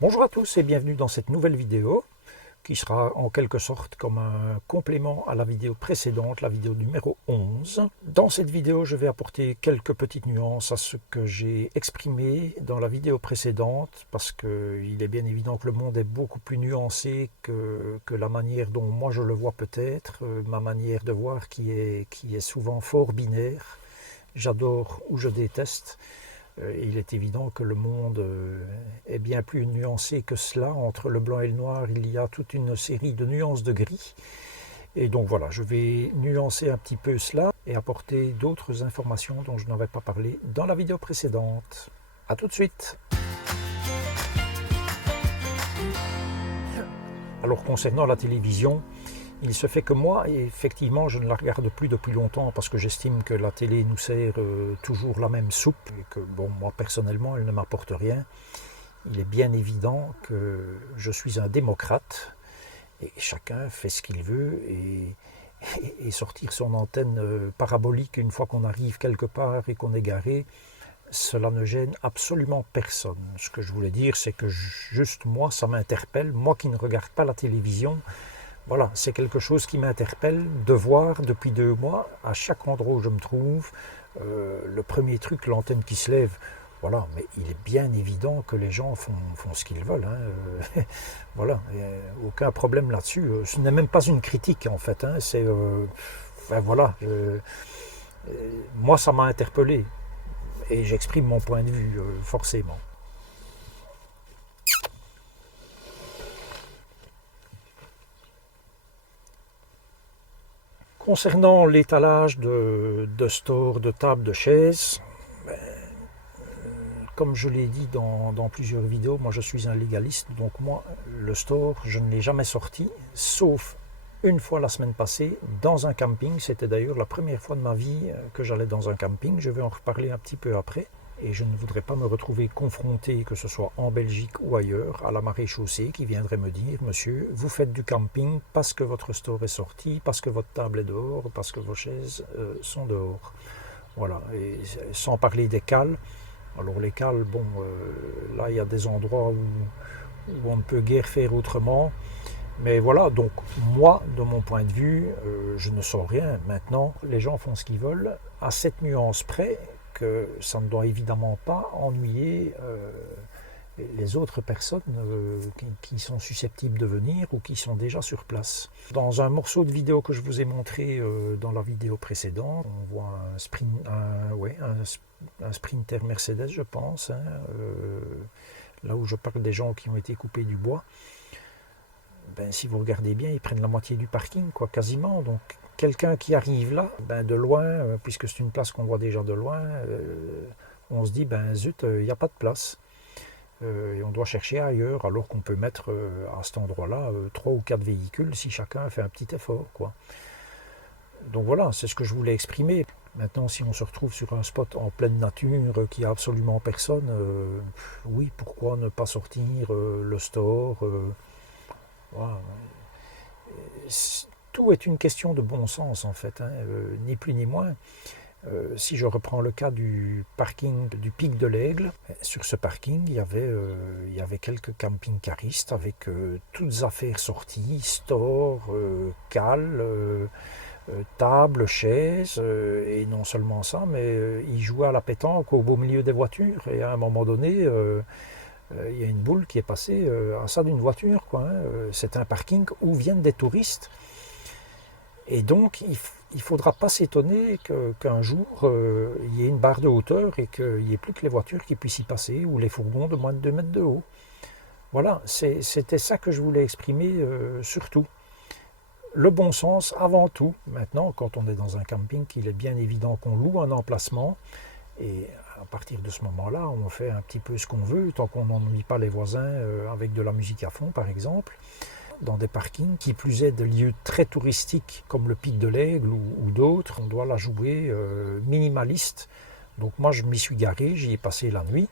Bonjour à tous et bienvenue dans cette nouvelle vidéo qui sera en quelque sorte comme un complément à la vidéo précédente, la vidéo numéro 11. Dans cette vidéo, je vais apporter quelques petites nuances à ce que j'ai exprimé dans la vidéo précédente parce qu'il est bien évident que le monde est beaucoup plus nuancé que la manière dont moi je le vois peut-être, ma manière de voir qui est souvent fort binaire. J'adore ou je déteste. Il est évident que le monde est bien plus nuancé que cela. Entre le blanc et le noir, il y a toute une série de nuances de gris. Et donc voilà, je vais nuancer un petit peu cela et apporter d'autres informations dont je n'avais pas parlé dans la vidéo précédente. A tout de suite. Alors concernant la télévision, il se fait que moi, effectivement, je ne la regarde plus depuis longtemps parce que j'estime que la télé nous sert toujours la même soupe et que, bon, moi personnellement, elle ne m'apporte rien. Il est bien évident que je suis un démocrate et chacun fait ce qu'il veut et sortir son antenne parabolique une fois qu'on arrive quelque part et qu'on est garé, cela ne gêne absolument personne. Ce que je voulais dire, c'est que juste moi, ça m'interpelle, moi qui ne regarde pas la télévision. Voilà, c'est quelque chose qui m'interpelle de voir depuis 2 mois, à chaque endroit où je me trouve, le premier truc, l'antenne qui se lève. Voilà, mais il est bien évident que les gens font ce qu'ils veulent. Hein. Voilà, aucun problème là-dessus. Ce n'est même pas une critique en fait. Hein. C'est, enfin, voilà, moi ça m'a interpellé et j'exprime mon point de vue forcément. Concernant l'étalage de stores, de tables, de chaises, comme je l'ai dit dans plusieurs vidéos, moi je suis un légaliste, donc moi le store je ne l'ai jamais sorti, sauf une fois la semaine passée dans un camping. C'était d'ailleurs la première fois de ma vie que j'allais dans un camping, je vais en reparler un petit peu après. Et je ne voudrais pas me retrouver confronté, que ce soit en Belgique ou ailleurs, à la maréchaussée qui viendrait me dire « Monsieur, vous faites du camping parce que votre store est sorti, parce que votre table est dehors, parce que vos chaises sont dehors. » Voilà, et sans parler des cales. Alors les cales, bon, là il y a des endroits où on ne peut guère faire autrement. Mais voilà, donc moi, de mon point de vue, je ne sors rien. Maintenant, les gens font ce qu'ils veulent, à cette nuance près que ça ne doit évidemment pas ennuyer les autres personnes qui sont susceptibles de venir ou qui sont déjà sur place. Dans un morceau de vidéo que je vous ai montré dans la vidéo précédente, on voit un sprinter Mercedes, je pense, hein, là où je parle des gens qui ont été coupés du bois. Ben, si vous regardez bien, ils prennent la moitié du parking, quoi, quasiment. Donc, quelqu'un qui arrive là, ben, de loin, puisque c'est une place qu'on voit déjà de loin, on se dit, ben zut, il n'y a pas de place. Et on doit chercher ailleurs, alors qu'on peut mettre à cet endroit-là 3 ou 4 véhicules si chacun fait un petit effort, quoi. Donc voilà, c'est ce que je voulais exprimer. Maintenant, si on se retrouve sur un spot en pleine nature qui a absolument personne, oui, pourquoi ne pas sortir le store voilà. Tout est une question de bon sens en fait, hein, ni plus ni moins. Si je reprends le cas du parking du Pic de l'Aigle, sur ce parking, il y avait quelques camping-caristes avec toutes affaires sorties, store, cales, tables, chaises, et non seulement ça, mais ils jouaient à la pétanque au beau milieu des voitures. Et à un moment donné, il y a une boule qui est passée à ça d'une voiture, quoi. Hein. C'est un parking où viennent des touristes. Et donc, il ne faudra pas s'étonner qu'un jour, il y ait une barre de hauteur et qu'il n'y ait plus que les voitures qui puissent y passer ou les fourgons de moins de 2 mètres de haut. Voilà, c'était ça que je voulais exprimer surtout. Le bon sens avant tout. Maintenant, quand on est dans un camping, il est bien évident qu'on loue un emplacement. Et à partir de ce moment-là, on fait un petit peu ce qu'on veut, tant qu'on n'ennuie pas les voisins avec de la musique à fond, par exemple. Dans des parkings, qui plus est de lieux très touristiques comme le Pic de l'Aigle ou d'autres, on doit la jouer minimaliste. Donc moi je m'y suis garé, j'y ai passé la nuit,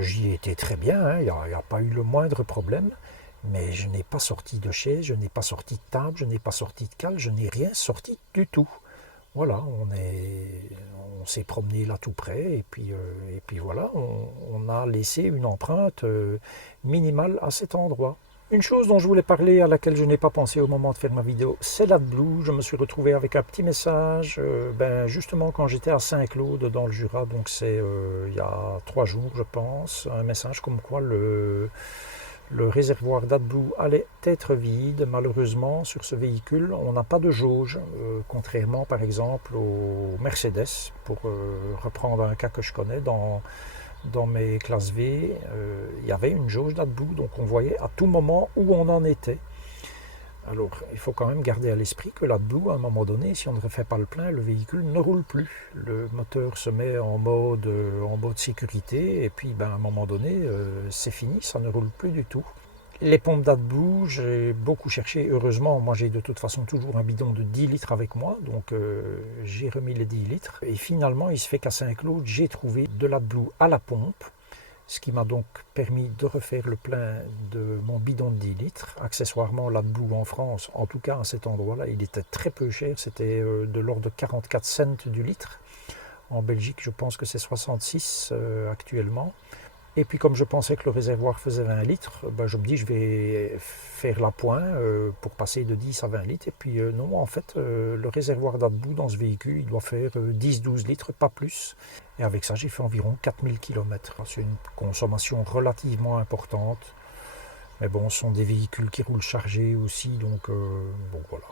j'y ai été très bien, hein, il n'y a pas eu le moindre problème, mais je n'ai pas sorti de chaise, je n'ai pas sorti de table, je n'ai pas sorti de cale, je n'ai rien sorti du tout. Voilà, on s'est promené là tout près et puis voilà, on a laissé une empreinte minimale à cet endroit. Une chose dont je voulais parler, à laquelle je n'ai pas pensé au moment de faire ma vidéo, c'est l'AdBlue. Je me suis retrouvé avec un petit message, justement quand j'étais à Saint-Claude dans le Jura, donc c'est il y a 3 jours je pense, un message comme quoi le réservoir d'AdBlue allait être vide. Malheureusement, sur ce véhicule, on n'a pas de jauge, contrairement par exemple au Mercedes, pour reprendre un cas que je connais, dans mes classes V, il y avait une jauge d'AdBlue, donc on voyait à tout moment où on en était. Alors, il faut quand même garder à l'esprit que l'AdBlue, à un moment donné, si on ne refait pas le plein, le véhicule ne roule plus. Le moteur se met en mode sécurité, et puis à un moment donné, c'est fini, ça ne roule plus du tout. Les pompes d'AdBlue, j'ai beaucoup cherché. Heureusement, moi j'ai de toute façon toujours un bidon de 10 litres avec moi, donc j'ai remis les 10 litres. Et finalement, il se fait qu'à Saint-Claude, j'ai trouvé de l'AdBlue à la pompe, ce qui m'a donc permis de refaire le plein de mon bidon de 10 litres. Accessoirement, l'AdBlue en France, en tout cas à cet endroit-là, il était très peu cher, c'était de l'ordre de 44 cents du litre. En Belgique, je pense que c'est 66 actuellement. Et puis comme je pensais que le réservoir faisait 20 litres, je me dis je vais faire la pointe pour passer de 10 à 20 litres. Et puis non, en fait, le réservoir d'AdBlue dans ce véhicule, il doit faire 10-12 litres, pas plus. Et avec ça, j'ai fait environ 4000 km. C'est une consommation relativement importante. Mais bon, ce sont des véhicules qui roulent chargés aussi, donc bon voilà,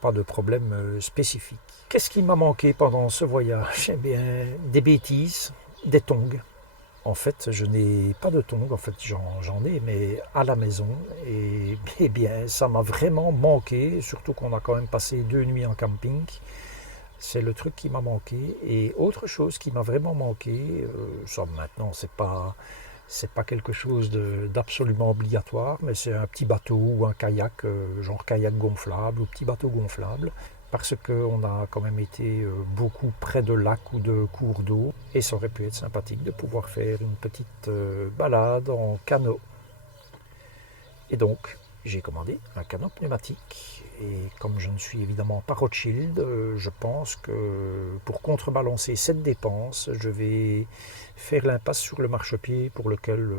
pas de problème spécifique. Qu'est-ce qui m'a manqué pendant ce voyage? Eh bien, des bêtises, des tongs. En fait, je n'ai pas de tongs, en fait j'en ai, mais à la maison. Et eh bien, ça m'a vraiment manqué, surtout qu'on a quand même passé 2 nuits en camping. C'est le truc qui m'a manqué. Et autre chose qui m'a vraiment manqué, ça maintenant c'est pas quelque chose d'absolument obligatoire, mais c'est un petit bateau ou un kayak, genre kayak gonflable ou petit bateau gonflable, parce qu'on a quand même été beaucoup près de lacs ou de cours d'eau, et ça aurait pu être sympathique de pouvoir faire une petite balade en canot. Et donc, j'ai commandé un canot pneumatique, et comme je ne suis évidemment pas Rothschild, je pense que pour contrebalancer cette dépense, je vais faire l'impasse sur le marchepied pour lequel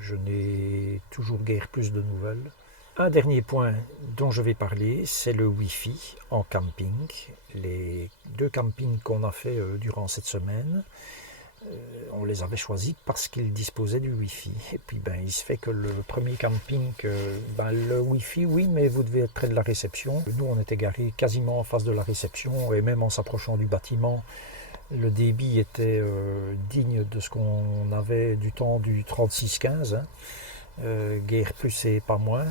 je n'ai toujours guère plus de nouvelles. Un dernier point dont je vais parler, c'est le Wi-Fi en camping. Les 2 campings qu'on a fait durant cette semaine, on les avait choisis parce qu'ils disposaient du Wi-Fi. Et puis il se fait que le premier camping, le Wi-Fi, oui, mais vous devez être près de la réception. Nous, on était garés quasiment en face de la réception, et même en s'approchant du bâtiment, le débit était digne de ce qu'on avait du temps du 3615. Guère plus et pas moins,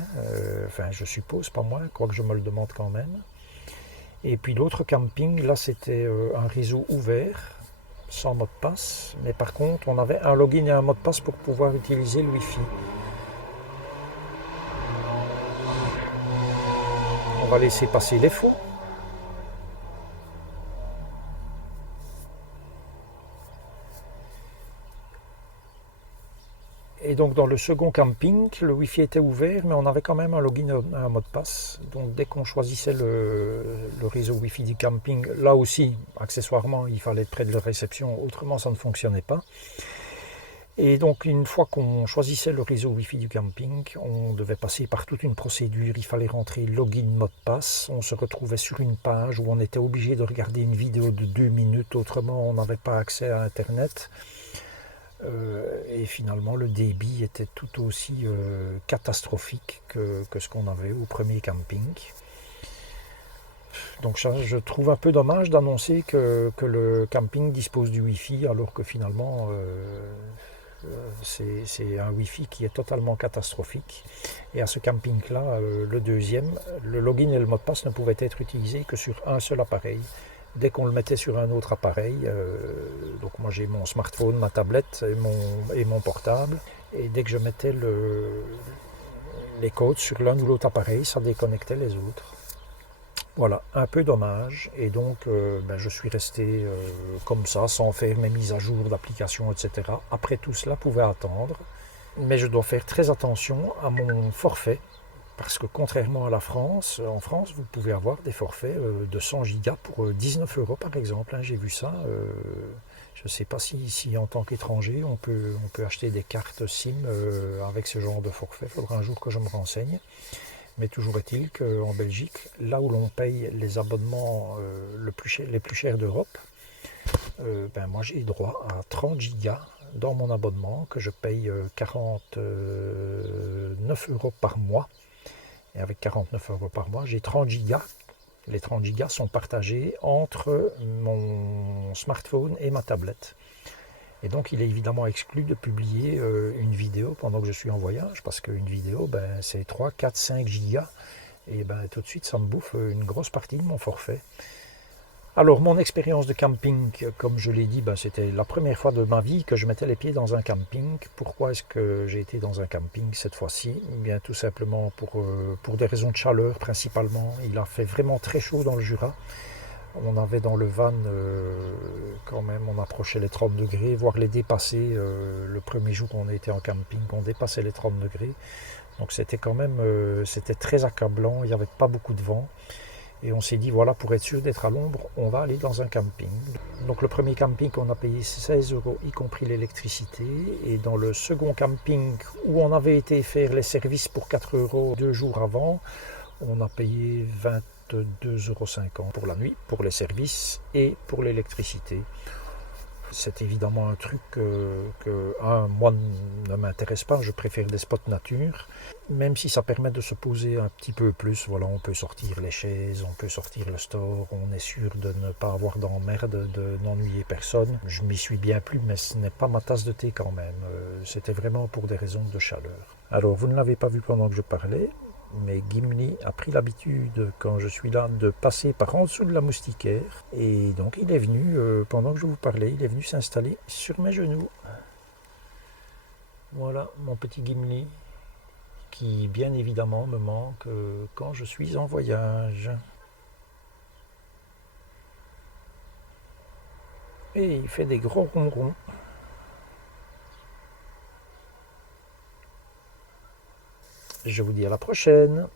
enfin je suppose pas moins, quoique je me le demande quand même. Et puis l'autre camping, là c'était un réseau ouvert, sans mot de passe, mais par contre on avait un login et un mot de passe pour pouvoir utiliser le Wi-Fi. On va laisser passer les faux. Et donc dans le second camping, le Wi-Fi était ouvert, mais on avait quand même un login et un mot de passe. Donc dès qu'on choisissait le réseau Wi-Fi du camping, là aussi, accessoirement, il fallait être près de la réception, autrement ça ne fonctionnait pas. Et donc une fois qu'on choisissait le réseau Wi-Fi du camping, on devait passer par toute une procédure, il fallait rentrer login, mot de passe, on se retrouvait sur une page où on était obligé de regarder une vidéo de 2 minutes, autrement on n'avait pas accès à Internet. Et finalement le débit était tout aussi catastrophique que ce qu'on avait au premier camping. Donc ça, je trouve un peu dommage d'annoncer que le camping dispose du Wi-Fi alors que finalement c'est un Wi-Fi qui est totalement catastrophique. Et à ce camping-là, le deuxième, le login et le mot de passe ne pouvaient être utilisés que sur un seul appareil. Dès qu'on le mettait sur un autre appareil, donc moi j'ai mon smartphone, ma tablette et mon portable, et dès que je mettais les codes sur l'un ou l'autre appareil, ça déconnectait les autres. Voilà, un peu dommage, et donc je suis resté comme ça, sans faire mes mises à jour d'applications, etc. Après tout cela pouvait attendre, mais je dois faire très attention à mon forfait, Parce que contrairement à la France, en France, vous pouvez avoir des forfaits de 100 gigas pour 19 euros par exemple. Hein, j'ai vu ça. Je ne sais pas si en tant qu'étranger, on peut acheter des cartes SIM avec ce genre de forfait. Il faudra un jour que je me renseigne. Mais toujours est-il qu'en Belgique, là où l'on paye les abonnements les plus chers d'Europe, ben moi j'ai droit à 30 gigas dans mon abonnement que je paye 49 euros par mois. Et avec 49 euros par mois, j'ai 30 gigas. Les 30 gigas sont partagés entre mon smartphone et ma tablette. Et donc il est évidemment exclu de publier une vidéo pendant que je suis en voyage, parce qu'une vidéo, ben, c'est 3, 4, 5 gigas. Et ben, tout de suite, ça me bouffe une grosse partie de mon forfait. Alors, mon expérience de camping, comme je l'ai dit, ben, c'était la première fois de ma vie que je mettais les pieds dans un camping. Pourquoi est-ce que j'ai été dans un camping cette fois-ci? Bien, tout simplement pour des raisons de chaleur principalement. Il a fait vraiment très chaud dans le Jura. On avait dans le van, quand même, on approchait les 30 degrés, voire les dépasser. Le premier jour où on était en camping, on dépassait les 30 degrés. Donc c'était quand même, c'était très accablant, il n'y avait pas beaucoup de vent. Et on s'est dit, voilà, pour être sûr d'être à l'ombre, on va aller dans un camping. Donc le premier camping, on a payé 16 euros, y compris l'électricité. Et dans le second camping, où on avait été faire les services pour 4 euros 2 jours avant, on a payé 22,50 € pour la nuit, pour les services et pour l'électricité. C'est évidemment un truc moi, ne m'intéresse pas, je préfère des spots nature. Même si ça permet de se poser un petit peu plus, voilà, on peut sortir les chaises, on peut sortir le store, on est sûr de ne pas avoir d'emmerde, de n'ennuyer personne. Je m'y suis bien plu, mais ce n'est pas ma tasse de thé quand même. C'était vraiment pour des raisons de chaleur. Alors, vous ne l'avez pas vu pendant que je parlais, mais Gimli a pris l'habitude, quand je suis là, de passer par en dessous de la moustiquaire. Et donc il est venu, pendant que je vous parlais, il est venu s'installer sur mes genoux. Voilà mon petit Gimli, qui bien évidemment me manque quand je suis en voyage. Et il fait des gros ronrons. Je vous dis à la prochaine.